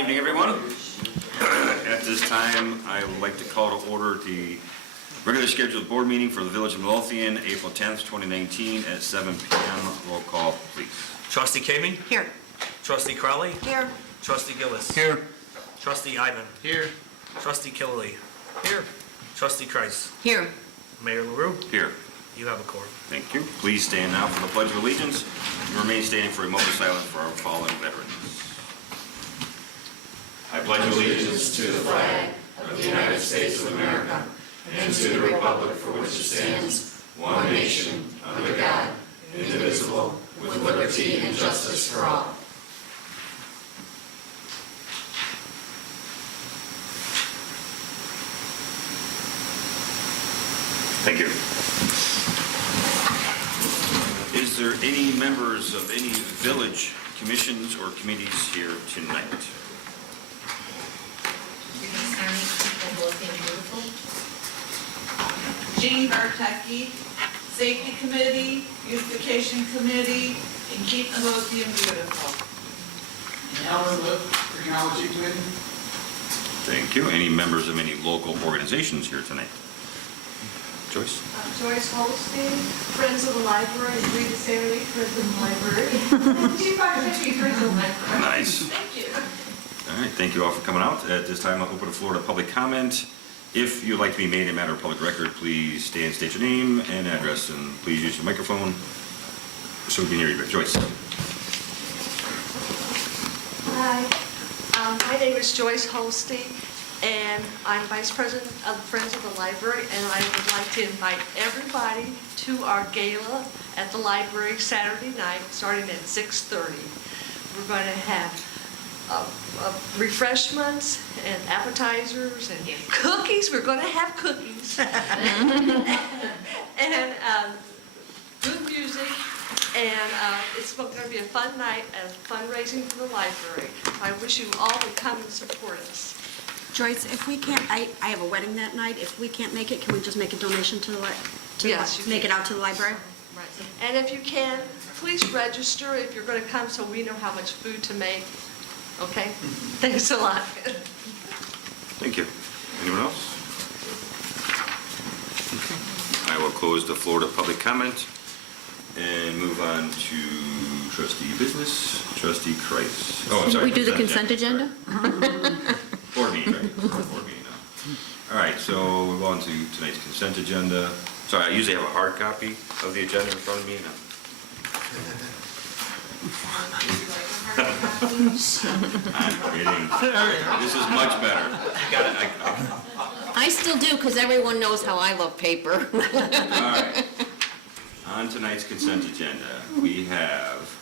evening, everyone. At this time, I would like to call to order the regularly scheduled board meeting for the Village of Midlothian, April 10th, 2019 at 7 p.m. Roll call, please. Trustee Kaming? Here. Trustee Crowley? Here. Trustee Gillis? Here. Trustee Ivan? Here. Trustee Killelea? Here. Trustee Kreis? Here. Mayor LaRue? Here. You have a quorum. Thank you. Please stand now for the Pledge of Allegiance and remain standing for a moment of silence for our fallen veterans. I pledge allegiance to the flag of the United States of America and to the republic for which it stands, one nation, under God, indivisible, with liberty and justice for all. Thank you. Is there any members of any village commissions or committees here tonight? Jean Bartecki, Safety Committee, Beautification Committee, and Keep Midlothian Beautiful. Alan Lip, Technology Committee. Thank you. Any members of any local organizations here tonight? Joyce? Joyce Holstein, Friends of the Library, and Rita Saturday, Friends of the Library. She's actually Friends of the Library. Nice. Thank you. All right, thank you all for coming out. At this time, I'll open the floor to public comment. If you'd like to be made a matter of public record, please stand, state your name and address, and please use your microphone so we can hear you. Joyce. Hi, my name is Joyce Holstein, and I'm Vice President of the Friends of the Library, and I would like to invite everybody to our gala at the library Saturday night, starting at 6:30. We're going to have refreshments and appetizers and cookies. We're going to have cookies. And good music. And it's going to be a fun night and fundraising for the library. I wish you all would come and support us. Joyce, if we can't, I have a wedding that night. If we can't make it, can we just make a donation to the Yes, you make can. it out to the library? Right. And if you can, please register if you're going to come so we know how much food to make. Okay? Thanks a lot. Thank you. Anyone else? Okay. I will close the floor to public comment and move on to trustee business. Trustee Kreis. Oh, I'm sorry. We do the consent agenda? Board meeting, right? Board meeting now. All right, so we'll go on to tonight's consent agenda. Sorry, I usually have a hard copy of the agenda in front of me. I'm kidding. This is much better. You got it. I still do, because everyone knows how I love paper. All right. On tonight's consent agenda, we have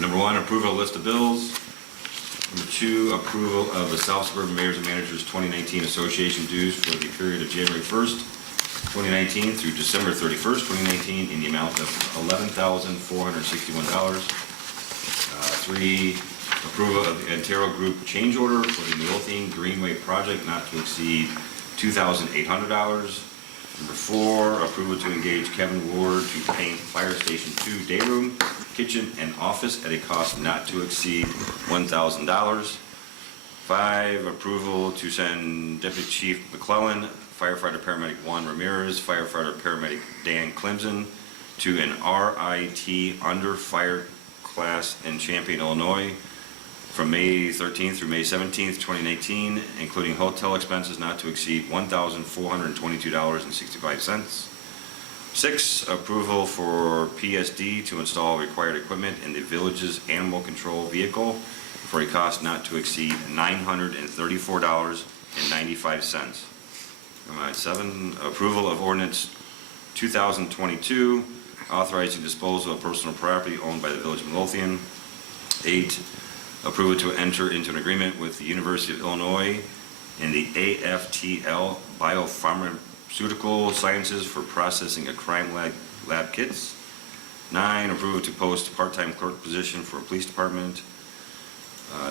number one, approval of list of bills. Number two, approval of the South Suburban Mayors and Managers 2019 Association dues for the period of January 1st, 2019 through December 31st, 2019 in the amount of $11,461. Three, approval of the Antero Group change order for the Midlothian Greenway project not to exceed $2,800. Number four, approval to engage Kevin Ward to paint Fire Station 2 day room, kitchen, and office at a cost not to exceed $1,000. Five, approval to send Deputy Chief McClellan, Firefighter Paramedic Juan Ramirez, Firefighter Paramedic Dan Clemson to an RIT under fire class in Champaign, Illinois from May 13th through May 17th, 2019, including hotel expenses not to exceed $1,422.65. Six, approval for PSD to install required equipment in the village's animal control vehicle for a cost not to exceed $934.95. Seven, approval of ordinance 2022 authorizing disposal of personal property owned by the Village of Midlothian. Eight, approval to enter into an agreement with the University of Illinois in the AFTL Biopharmaceutical Sciences for processing of crime lab kits. 9, approval to post part-time clerk position for a police department.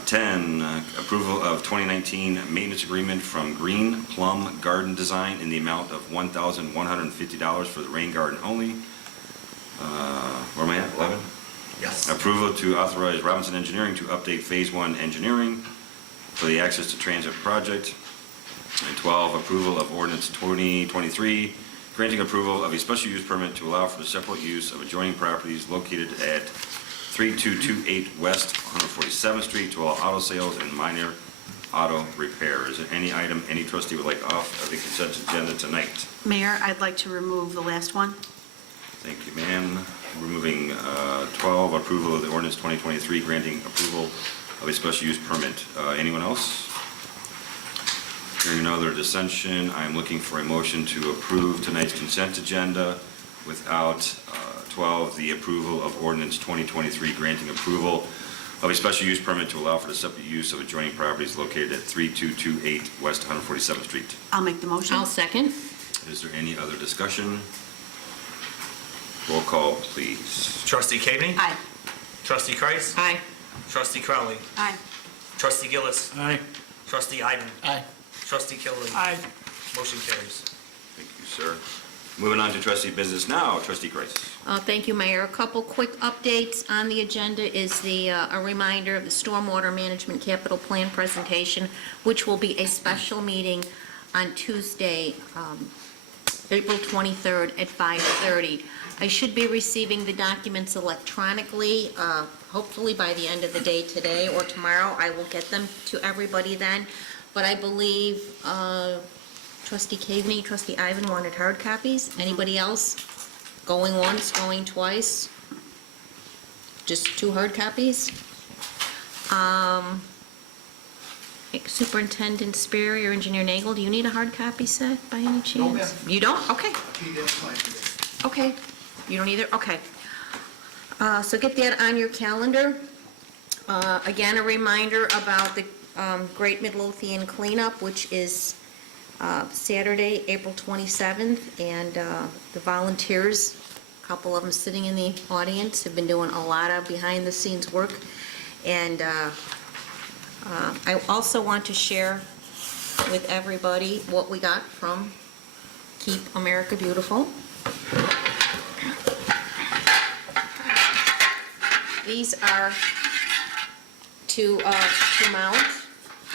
10, approval of 2019 maintenance agreement from Green Plum Garden Design in the amount of $1,150 for the rain garden only. Where am I at? 11? Yes. Approval to authorize Robinson Engineering to update Phase 1 engineering for the Access to Transit project. And 12, approval of ordinance 2023, granting approval of a special use permit to allow for the separate use of adjoining properties located at 3228 West 147th Street to allow auto sales and minor auto repair. Is there any item any trustee would like off of the consent agenda tonight? Mayor, I'd like to remove the last one. Thank you, ma'am. Removing 12, approval of the ordinance 2023, granting approval of a special use permit. Anyone else? Hearing no other dissension, I am looking for a motion to approve tonight's consent agenda without 12, the approval of ordinance 2023, granting approval of a special use permit to allow for the separate use of adjoining properties located at 3228 West 147th Street. I'll make the motion. I'll second. Is there any other discussion? Roll call, please. Trustee Kovey? Aye. Trustee Kreis? Aye. Trustee Crowley? Aye. Trustee Gillis? Aye. Trustee Ivan? Aye. Trustee Killelly? Aye. Motion carries. Thank you, sir. Moving on to trustee business now, trustee Kreis. Thank you, Mayor. A couple quick updates on the agenda is a reminder of the Stormwater Management Capital Plan presentation, which will be a special meeting on Tuesday, April 23rd at 5:30. I should be receiving the documents electronically, hopefully by the end of the day today or tomorrow. I will get them to everybody then. But I believe Trustee Caveney, Trustee Ivan wanted hard copies. Anybody else? Going once, going twice? Just 2 hard copies? Superintendent Sperry or Engineer Nagel, do you need a hard copy set by any chance? ma'am. You don't? Okay. That's fine today. Okay. You don't either? Okay. So get that on your calendar. Again, a reminder about the Great Midlothian Cleanup, which is Saturday, April 27th, and the volunteers, a couple of them sitting in the audience, have been doing a lot of behind-the-scenes work. And I also want to share with everybody what we got from Keep America Beautiful. These are to mount.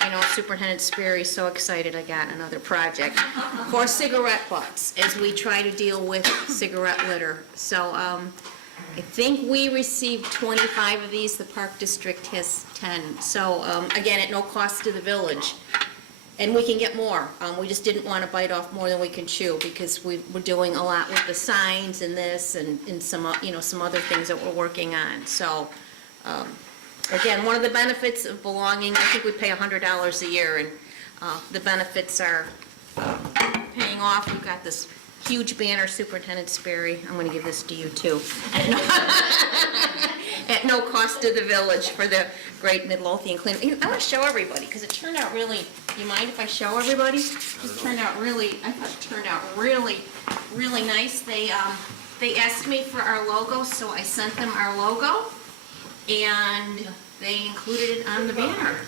I know Superintendent Sperry's so excited I got another project for cigarette butts as we try to deal with cigarette litter. So I think we received 25 of these. The Park District has 10. So again, at no cost to the village. And we can get more. We just didn't want to bite off more than we can chew because we're doing a lot with the signs and this and some, some other things that we're working on. So, again, one of the benefits of belonging, I think we pay $100 a year, and the benefits are paying off. We've got this huge banner, Superintendent Sperry. I'm going to give this to you, too. At no cost to the village for the Great Midlothian Cleanup. I want to show everybody, because it turned out really, you mind if I show everybody? I thought it turned out really, really nice. They asked me for our logo, so I sent them our logo, and they included it on the banner.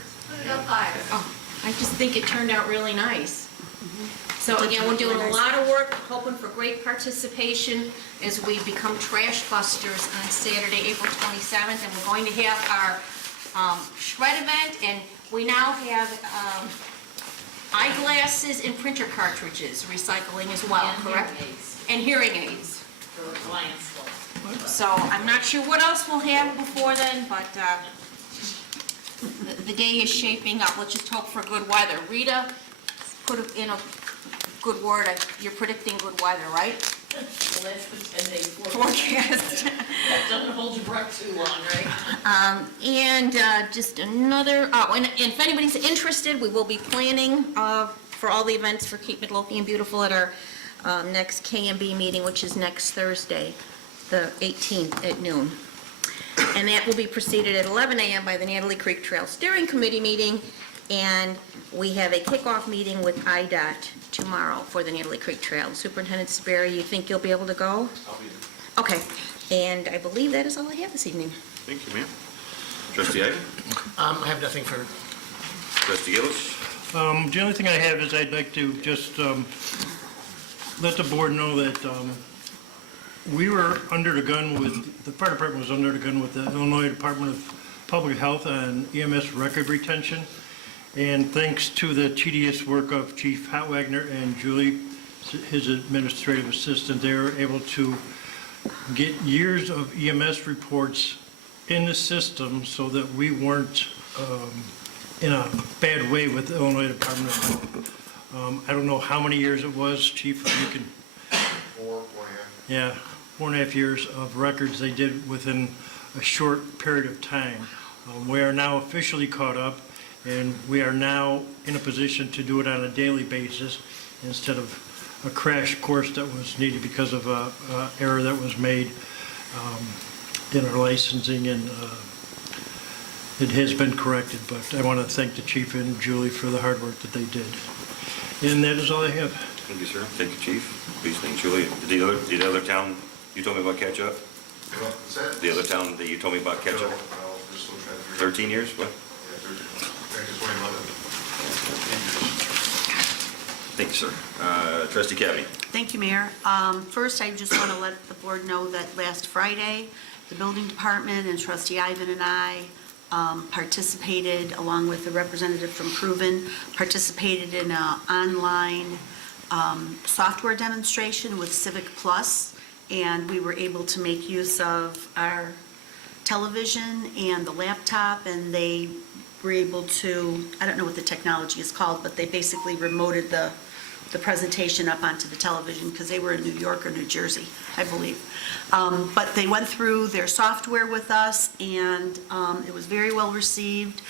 Oh, I just think it turned out really nice. So again, we're doing a lot of work, hoping for great participation as we become trash busters on Saturday, April 27th, and we're going to have our shred event, and we now have eyeglasses and printer cartridges recycling as well, correct? And hearing aids. For the Lions Club. So I'm not sure what else we'll have before then, but the day is shaping up. Let's just hope for good weather. Rita, put in a good word. You're predicting good weather, right? Well, that's the 10-day Forecast. Don't hold your breath too long, right? And just another, and if anybody's interested, we will be planning for all the events for Keep Midlothian Beautiful at our next KMB meeting, which is next Thursday, the 18th at noon. And that will be preceded at 11 a.m. by the Natalie Creek Trail Steering Committee meeting, and we have a kickoff meeting with IDOT tomorrow for the Natalie Creek Trail. Superintendent Sperry, you think you'll be able to go? I'll be there. Okay, and I believe that is all I have this evening. Thank you, ma'am. Trustee Ivan? I have nothing for, Trustee Gillis? The only thing I have is I'd like to just let the board know that We were under the gun with, the fire department was under the gun with the Illinois Department of Public Health on EMS record retention. And thanks to the tedious work of Chief Hotwagner and Julie, his administrative assistant, they were able to get years of EMS reports in the system so that we weren't in a bad way with the Illinois Department of Health. I don't know how many years it was, Chief, if you can. 4.5. Yeah, 4.5 years of records they did within a short period of time. We are now officially caught up, and we are now in a position to do it on a daily basis instead of a crash course that was needed because of a error that was made in our licensing, and it has been corrected. But I want to thank the chief and Julie for the hard work that they did. And that is all I have. Thank you, sir. Thank you, Chief. Please thank Julie. Did the other town you told me about catch up? What's that? The other town that you told me about catch up? No, we're still trying to figure 13 years? What? Yeah, 13. Practice 21. Thank you, sir. Trustee Cabby. Thank you, Mayor. First, I just want to let the board know that last Friday, the building department and trustee Ivan and I participated, along with a representative from Proven, participated in an online software demonstration with Civic Plus, and we were able to make use of our television and the laptop, and they were able to, I don't know what the technology is called, but they basically remoted the presentation up onto the television because they were in New York or New Jersey, I believe. But they went through their software with us, and it was very well received.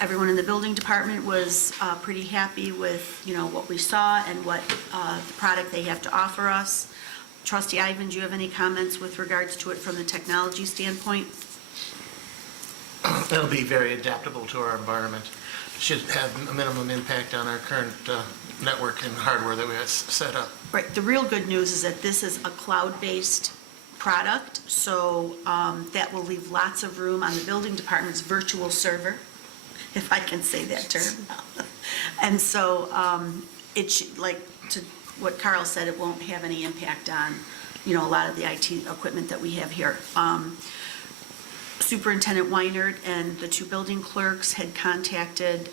Everyone in the building department was pretty happy with, what we saw and what the product they have to offer us. Trustee Ivan, do you have any comments with regards to it from the technology standpoint? It'll be very adaptable to our environment. Should have a minimum impact on our current network and hardware that we have set up. Right, the real good news is that this is a cloud-based product, so that will leave lots of room on the building department's virtual server, if I can say that term. And so it should, like to what Carl said, it won't have any impact on, a lot of the IT equipment that we have here. Superintendent Weinert and the two building clerks had contacted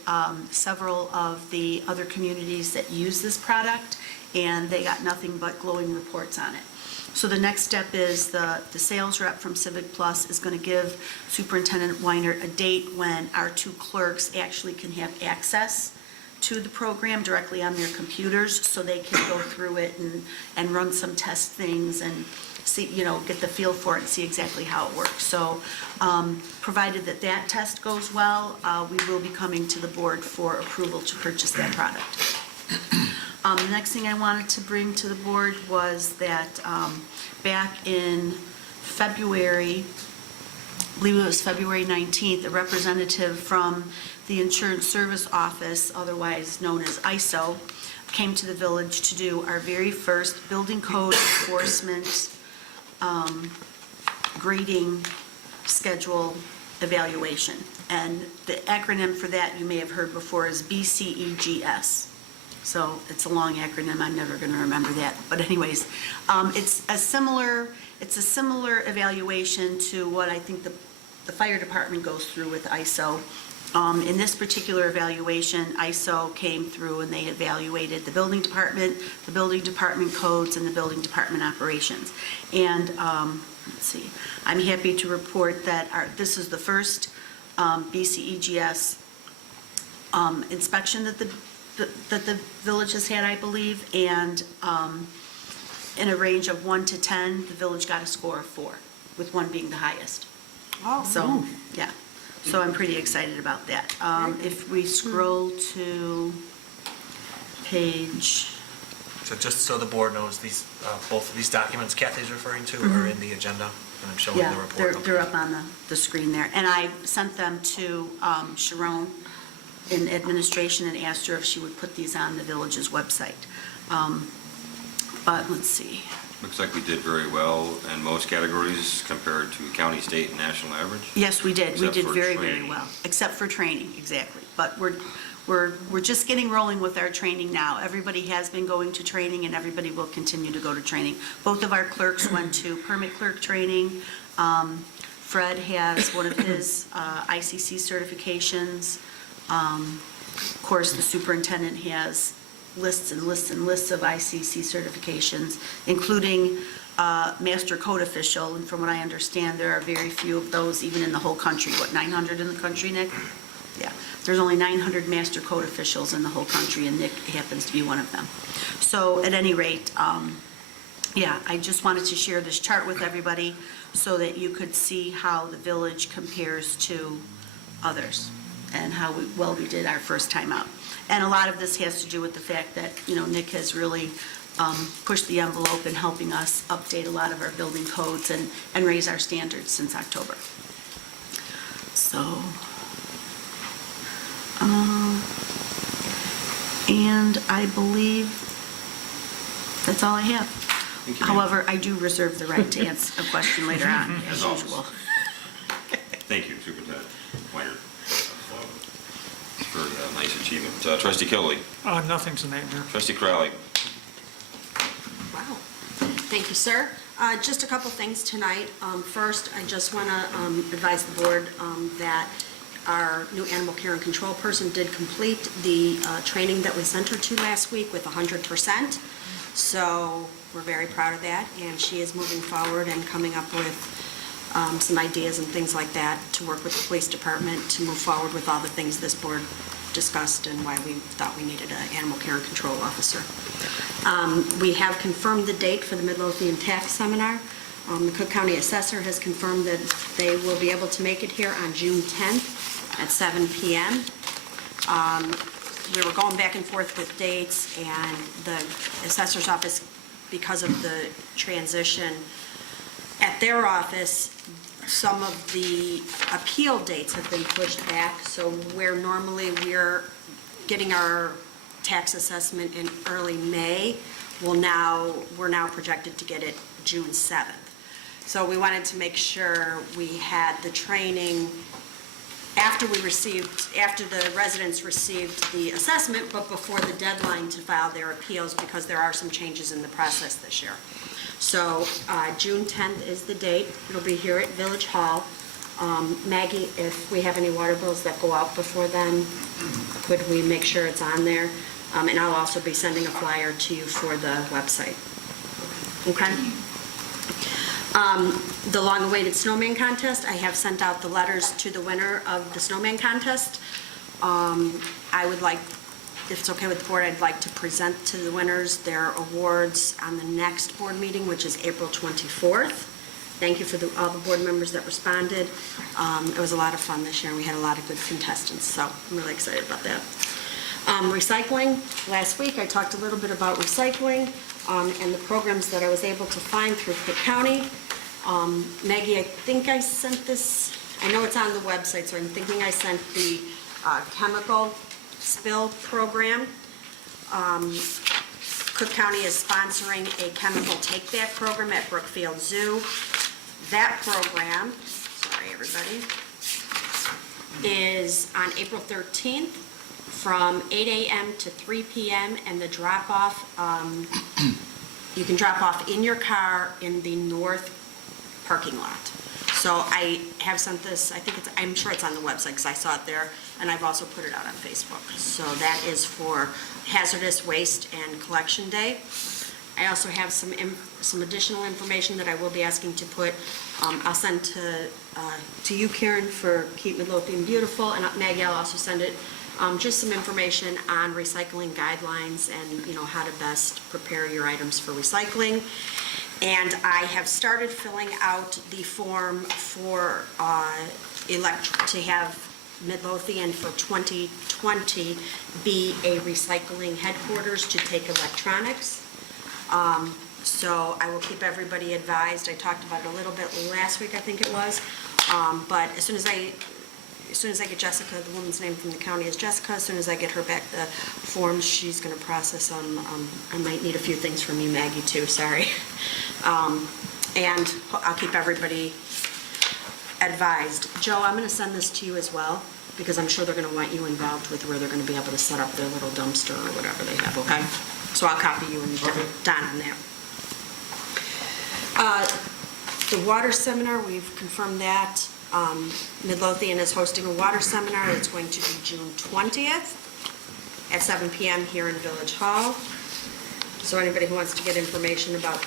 several of the other communities that use this product, and they got nothing but glowing reports on it. So the next step is the sales rep from Civic Plus is going to give Superintendent Weinert a date when our two clerks actually can have access to the program directly on their computers, so they can go through it and run some test things and see, get the feel for it and see exactly how it works. So provided that test goes well, we will be coming to the board for approval to purchase that product. The next thing I wanted to bring to the board was that back in February, I believe it was February 19th, a representative from the Insurance Service Office, otherwise known as ISO, came to the village to do our very first building code enforcement grading schedule evaluation. And the acronym for that you may have heard before is BCEGS. So it's a long acronym, I'm never going to remember that. But anyways, it's a similar evaluation to what I think the fire department goes through with ISO. In this particular evaluation, ISO came through and they evaluated the building department codes, and the building department operations. And let's see, I'm happy to report that this is the first BCEGS inspection that the village has had, I believe, and in a range of 1 to 10, the village got a score of 4, with 1 being the highest. Oh. So, yeah. So I'm pretty excited about that. If we scroll to page, So just so the board knows, these, both of these documents Kathy's referring to are in the agenda, and I'm showing yeah, the report. they're up on the screen there. And I sent them to Sharon in administration and asked her if she would put these on the village's website. But let's see. Looks like we did very well in most categories compared to county, state, and national average. Yes, we did. We Except did for very, very training. well, except for training, exactly. But we're just getting rolling with our training now. Everybody has been going to training, and everybody will continue to go to training. Both of our clerks went to permit clerk training. Fred has one of his ICC certifications. Of course, the superintendent has lists and lists and lists of ICC certifications, including Master Code Official, and from what I understand, there are very few of those even in the whole country. What, 900 in the country, Nick? Yeah, there's only 900 Master Code Officials in the whole country, and Nick happens to be one of them. So at any rate, yeah, I just wanted to share this chart with everybody so that you could see how the village compares to others and how well we did our first time out. And a lot of this has to do with the fact that, Nick has really pushed the envelope in helping us update a lot of our building codes and raise our standards since October. So, and I believe that's all I have. Thank you, ma'am. However, I do reserve the right to answer a question later on, as As always. usual. Thank you, Superintendent Pointer, for a nice achievement. Trustee Kelly, Nothing tonight, Mayor. trustee Crowley. Wow. Thank you, sir. Just a couple things tonight. First, I just want to advise the board that our new animal care and control person did complete the training that we sent her to last week with 100%. So we're very proud of that, and she is moving forward and coming up with some ideas and things like that to work with the police department to move forward with all the things this board discussed and why we thought we needed an animal care and control officer. We have confirmed the date for the Midlothian Tax Seminar. The Cook County Assessor has confirmed that they will be able to make it here on June 10th at 7 p.m. We were going back and forth with dates, and the Assessor's Office, because of the transition at their office, some of the appeal dates have been pushed back, so where normally we're getting our tax assessment in early May, we're now projected to get it June 7th. So we wanted to make sure we had the training after the residents received the assessment, but before the deadline to file their appeals, because there are some changes in the process this year. So June 10th is the date. It'll be here at Village Hall. Maggie, if we have any water bills that go out before then, could we make sure it's on there? And I'll also be sending a flyer to you for the website. Okay? The long-awaited snowman contest, I have sent out the letters to the winner of the snowman contest. I would like, if it's okay with the board, I'd like to present to the winners their awards on the next board meeting, which is April 24th. Thank you for all the board members that responded. It was a lot of fun this year, and we had a lot of good contestants, so I'm really excited about that. Recycling, last week I talked a little bit about recycling and the programs that I was able to find through Cook County. Maggie, I think I sent this, I know it's on the website, so I'm thinking I sent the chemical spill program. Cook County is sponsoring a chemical take-back program at Brookfield Zoo. That program, sorry everybody, is on April 13th from 8 a.m. to 3 p.m. and the drop-off, you can drop off in your car in the north parking lot. So I have sent this, I'm sure it's on the website because I saw it there, and I've also put it out on Facebook. So that is for Hazardous Waste and Collection Day. I also have some additional information that I will be asking to put, I'll send to you, Karen, for Keep Midlothian Beautiful, and Maggie, I'll also send it, just some information on recycling guidelines and, how to best prepare your items for recycling. And I have started filling out the form for to have Midlothian for 2020 be a recycling headquarters to take electronics. So I will keep everybody advised. I talked about it a little bit last week, I think it was. But as soon as I get Jessica, the woman's name from the county is Jessica, as soon as I get her back the forms, she's going to process them. I might need a few things from you, Maggie, too, sorry. And I'll keep everybody advised. Joe, I'm going to send this to you as well, because I'm sure they're going to want you involved with where they're going to be able to set up their little dumpster or whatever they have, okay? So I'll copy you and Don on that. The water seminar, we've confirmed that. Midlothian is hosting a water seminar. It's going to be June 20th at 7 PM here in Village Hall. So anybody who wants to get information about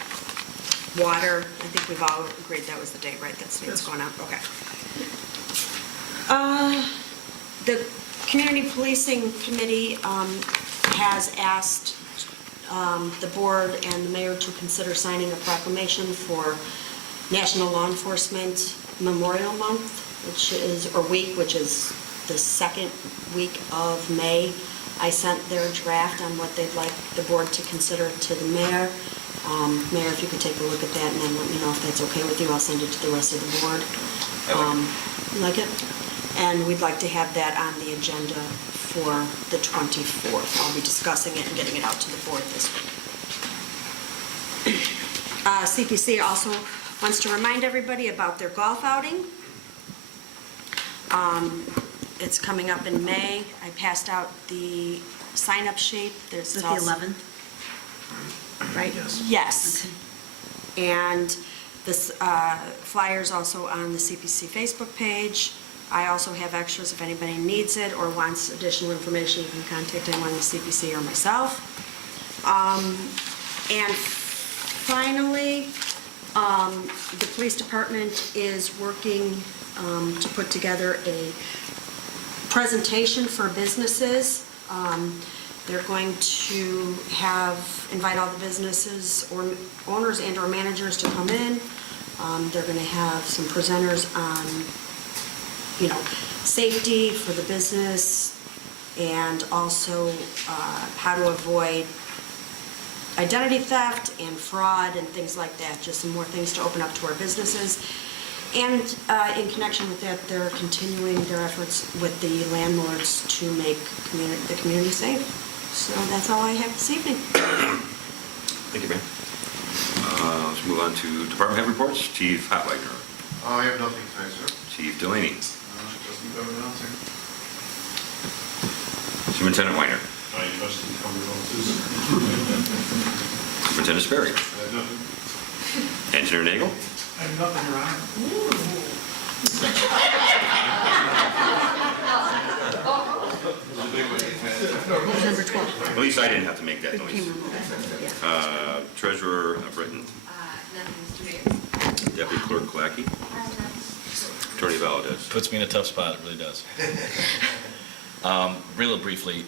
water, I think we've all agreed that was the date, right? That's what's going on, okay. The Community Policing Committee has asked the board and the mayor to consider signing a proclamation for National Law Enforcement Memorial Month, which is the second week of May. I sent their draft on what they'd like the board to consider to the mayor. Mayor, if you could take a look at that and then let me know if that's okay with you, I'll send it to the rest of the board. You like it? And we'd like to have that on the agenda for the 24th. I'll be discussing it and getting it out to the board this week. CPC also wants to remind everybody about their golf outing. It's coming up in May. I passed out the sign-up sheet. Is it the 11th? Right? Yes. And this flyer's also on the CPC Facebook page. I also have extras if anybody needs it or wants additional information. You can contact anyone in the CPC or myself. And finally, the police department is working to put together a presentation for businesses. They're going to invite all the businesses or owners and or managers to come in. They're going to have some presenters on, safety for the business and also how to avoid identity theft and fraud and things like that, just some more things to open up to our businesses. And in connection with that, they're continuing their efforts with the landlords to make the community safe. So that's all I have this evening. Thank you, ma'am. Let's move on to department head reports. Chief Hotwagner. I have nothing tonight, sir. Chief Delaney. Just leave everyone else here. Superintendent Weiner. I trust you covered all this. Superintendent Sperry. I have nothing. Engineer Nagel. I have nothing, Your Honor. Number 12. At least I didn't have to make that noise. Treasurer Britton. Deputy Clerk Clackey. Attorney Valdez. Puts me in a tough spot, it really does. Really briefly,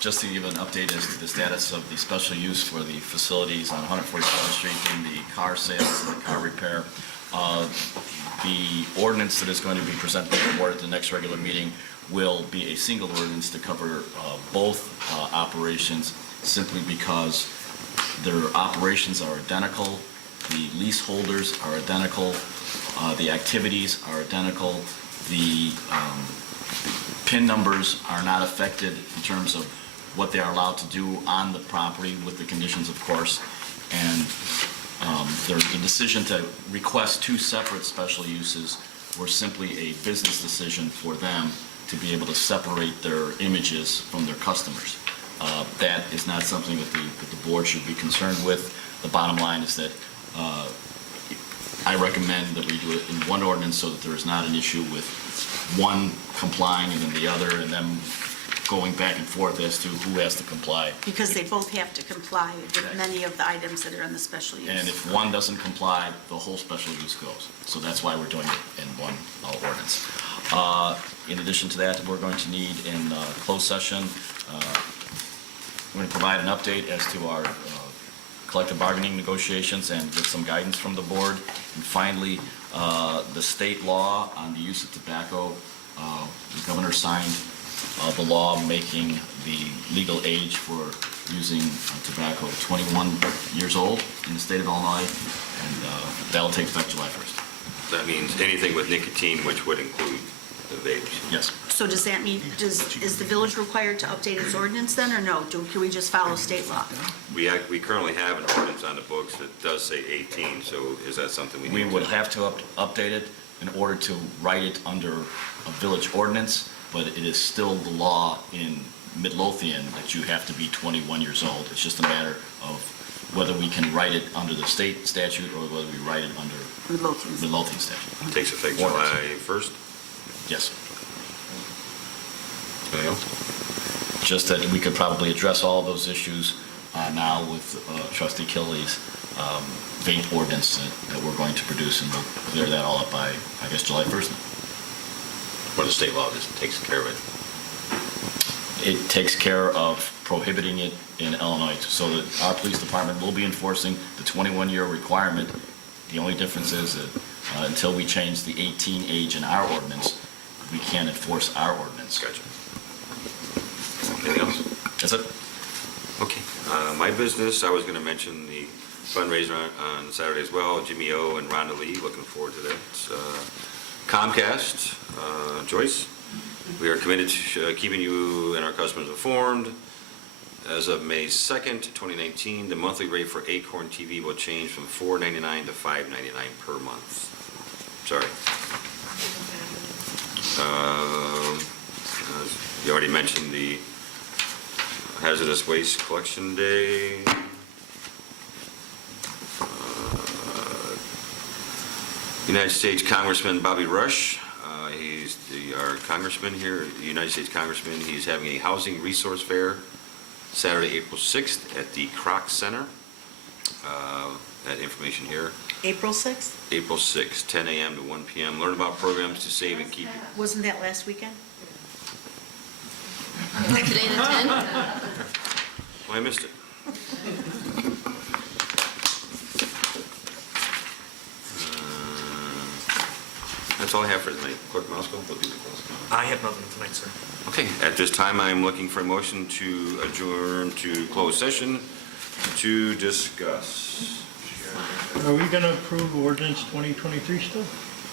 just to give an update as to the status of the special use for the facilities on 147th Street in the car sales and the car repair. The ordinance that is going to be presented to the board at the next regular meeting will be a single ordinance to cover both operations, simply because their operations are identical, the leaseholders are identical, the activities are identical, the PIN numbers are not affected in terms of what they are allowed to do on the property, with the conditions, of course. And the decision to request two separate special uses were simply a business decision for them to be able to separate their images from their customers. That is not something that the board should be concerned with. The bottom line is that I recommend that we do it in one ordinance so that there is not an issue with one complying and then the other, and then going back and forth as to who has to comply. Because they both have to comply with many of the items that are in the special use. And if one doesn't comply, the whole special use goes. So that's why we're doing it in one ordinance. In addition to that, we're going to need in closed session, we're going to provide an update as to our collective bargaining negotiations and get some guidance from the board. And finally, the state law on the use of tobacco. The governor signed the law making the legal age for using tobacco 21 years old in the state of Illinois, and that'll take effect July 1st. That means anything with nicotine, which would include the vapes. Yes. So does that mean, is the village required to update its ordinance then, or no? Can we just follow state law? We currently have an ordinance on the books that does say 18, so is that something we need We to? would have to update it. in order to write it under a village ordinance, but it is still the law in Midlothian that you have to be 21 years old. It's just a matter of whether we can write it under the state statute or whether we write it under Midlothian statute. Takes effect July 1st. Yes. Anything else? Just that we could probably address all those issues now with Trustee Kiley's vape ordinance that we're going to produce, and we'll clear that all up by, I guess, July 1st. Or the state law just takes care of it? It takes care of prohibiting it in Illinois, so that our police department will be enforcing the 21-year requirement. The only difference is that until we change the 18 age in our ordinance, we can't enforce our ordinance. Gotcha. Anything else? That's it. Okay. My business, I was going to mention the fundraiser on Saturday as well. Jimmy O and Rhonda Lee, looking forward to that. Comcast, Joyce, we are committed to keeping you and our customers informed. As of May 2nd, 2019, the monthly rate for Acorn TV will change from $4.99 to $5.99 per month. Sorry. You already mentioned the Hazardous Waste Collection Day. United States Congressman Bobby Rush, he's our congressman here, United States Congressman. He's having a housing resource fair Saturday, April 6th at the Kroc Center. That information here. April 6th? April 6th, 10 a.m. to 1 p.m. Learn about programs to save and keep. Wasn't that last weekend? Today the 10th? Oh, I missed it. That's all I have for tonight. Clerk Moscow, will do the close. I have nothing tonight, sir. Okay, at this time, I'm looking for a motion to adjourn to closed session to discuss. Are we going to approve ordinance 2023 still?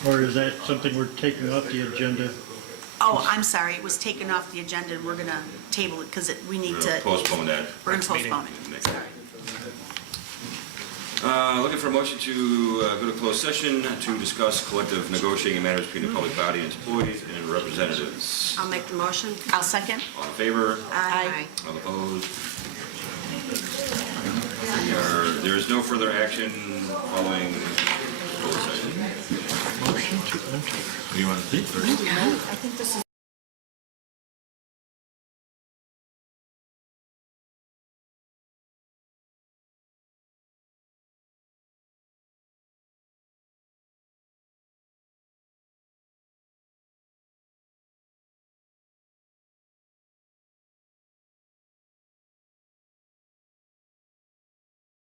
Or is that something we're taking off the agenda? Oh, I'm sorry, it was taken off the agenda, and we're going to table it because we need to... Postpone that. We're going to Next meeting. postpone it. Next. Sorry. Looking for a motion to go to closed session to discuss collective negotiating matters between the public body and its employees and representatives. I'll make the motion. I'll second. All in favor? Aye. All opposed? There is no further action following closed session. Motion to enter. You want to speak first? I think this is